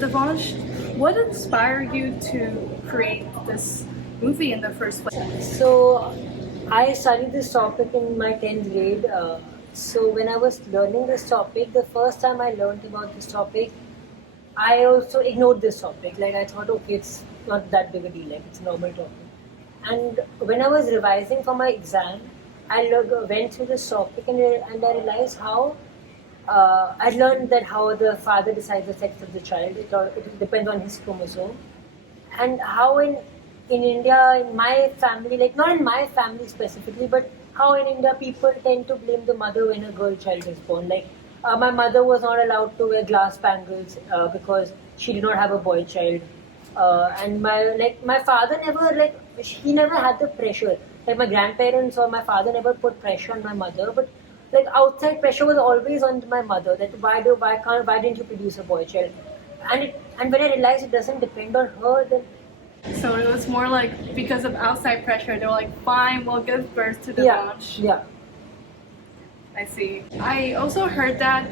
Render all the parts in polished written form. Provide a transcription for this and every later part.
Devansh, what inspired you to create this movie in the first place? So, I studied this topic in my 10th grade. So, when I was learning this topic, the first time I learned about this topic, I also ignored this topic. Like, I thought, okay, it's not that big a deal, like, it's a normal topic. And when I was revising for my exam, went through this topic and I realized how I learned that how the father decides the sex of the child. It depends on his chromosome, and how in India, in my family, like not in my family specifically, but how in India people tend to blame the mother when a girl child is born. Like my mother was not allowed to wear glass bangles because she did not have a boy child, and my father never he never had the pressure. Like my grandparents or my father never put pressure on my mother, but like outside pressure was always on my mother that why didn't you produce a boy child, and when I realized it doesn't depend on her, then So it was more like because of outside pressure, they were like, fine, we'll give birth to yeah, Devansh. yeah. I see. I also heard that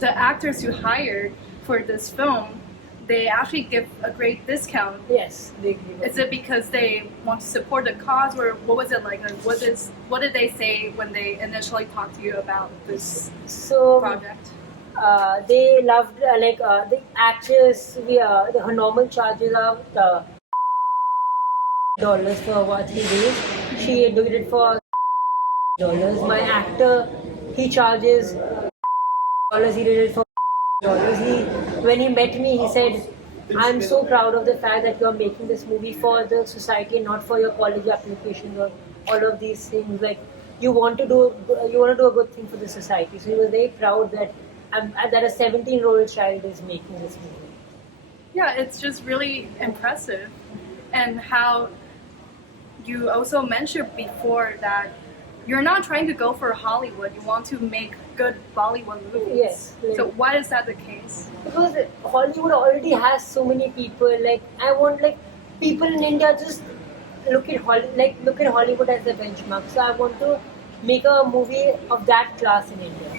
the actors you hired for this film, they actually give a great discount. Yes, they agree. Is it because they want to support the cause, or what was it like? What did they say when they initially talked to you about this project? They loved the actress. Her normal charges are dollars for what 3 days. She did it for dollars. My actor, he charges dollars. He did it for dollars. When he met me, he said, "I'm so proud of the fact that you're making this movie for the society and not for your college applications or all of these things. Like you want to do a good thing for the society." So he was very proud that a 17-year-old child is making this movie. Yeah, it's just really impressive, and how you also mentioned before that you're not trying to go for Hollywood. You want to make good Bollywood movies. Yes. So why is that the case? Because Hollywood already has so many people. Like I want people in India just look at Hollywood as a benchmark. So I want to make a movie of that class in India,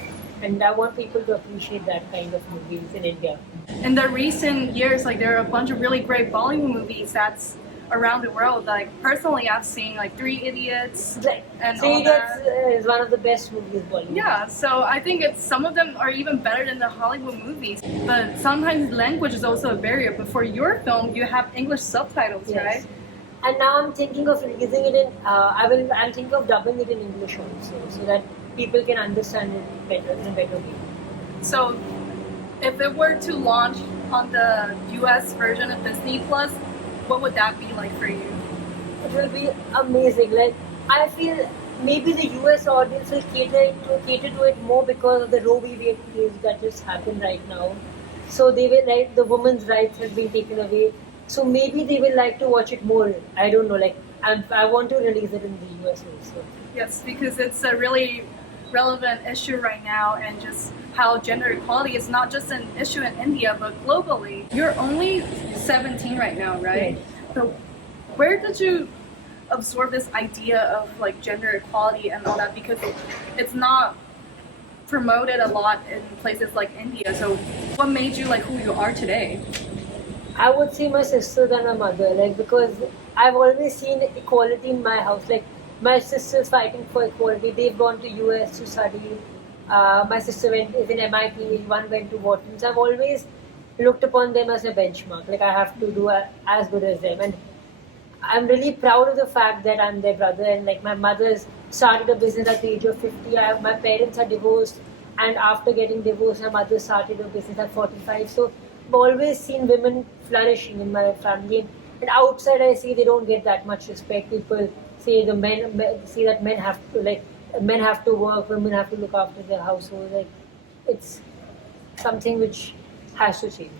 and I want people to appreciate that kind of movies in India. In the recent years, like there are a bunch of really great Bollywood movies that's around the world. Like personally, I've seen like Three Idiots and Three all Idiots that. is one of the best movies Bollywood. Yeah, so I think some of them are even better than the Hollywood movies. But sometimes language is also a barrier. But for your film, you have English subtitles, Yes. right? And now I'm thinking of releasing it in. I'm thinking of dubbing it in English also, so that people can understand it better in a better way. So, if it were to launch on the US version of Disney Plus, what would that be like for you? It will be amazing. Like I feel maybe the US audience will cater to it more because of the Roe v. Wade case that just happened right now. So they will the women's rights have been taken away. So maybe they will like to watch it more. I don't know. I want to release it in the US also. Yes, because it's a really relevant issue right now, and just how gender equality is not just an issue in India but globally. You're only 17 right now, right? So where did you absorb this idea of like gender equality and all that, because it's not promoted a lot in places like India? So what made you like who you are today? I would say my sisters and my mother, because I've always seen equality in my house. Like my sisters fighting for equality. They've gone to US to study. My sister is in MIT. One went to Wharton. So I've always looked upon them as a benchmark. Like I have to do as good as them, and I'm really proud of the fact that I'm their brother. And like my mother's started a business at the age of 50. My parents are divorced, and after getting divorced, my mother started a business at 45. So I've always seen women flourishing in my family. And outside, I see they don't get that much respect. People say that men have to work, women have to look after their household. Like it's something which has to change.